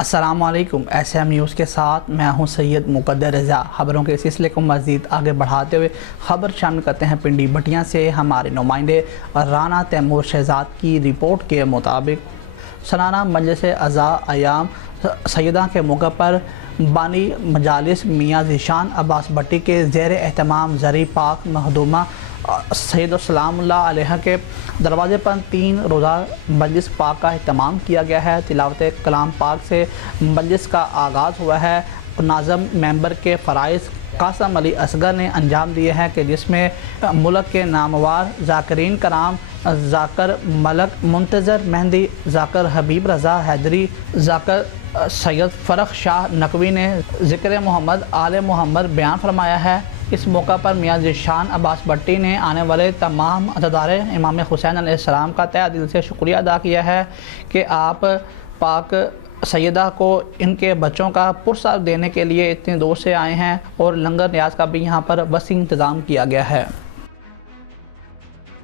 السلام علیکم، S M news کے ساتھ میں ہوں سید مقدر رضا۔ خبروں کے سلسلے کو مزید آگے بڑھاتے ہوئے خبر شامل کرتے ہیں پنڈی بھٹیاں سے۔ ہمارے نمائندے رانا تیمور شہزاد کی رپورٹ کے مطابق سالانہ مجلس اعضاء ایام سیدہ کے موقع پر بانی مجالس میاں ذیشان عباس بٹی کے زیر اہتمام زرعی پاک مخدومہ سید سلام اللہ علیہ کے دروازے پر 3 روزہ مجلس پاک کا اہتمام کیا گیا ہے۔ تلاوت کلام پاک سے مجلس کا آغاز ہوا ہے۔ ناظم ممبر کے فرائض قاسم علی اصغر نے انجام دیے ہیں کہ جس میں ملک کے نامور ذاکرین کرام ذاکر ملک منتظر مہندی، ذاکر حبیب رضا حیدری، ذاکر سید فرخ شاہ نقوی نے ذکر محمد آل محمد بیان فرمایا ہے۔ اس موقع پر میاں ذیشان عباس بٹی نے آنے والے تمام عزادار امام حسین علیہ السلام کا تہہ دل سے شکریہ ادا کیا ہے کہ آپ پاک سیدہ کو ان کے بچوں کا پرسہ دینے کے لیے اتنی دور سے آئے ہیں، اور لنگر نیاز کا بھی یہاں پر وسیع انتظام کیا گیا ہے۔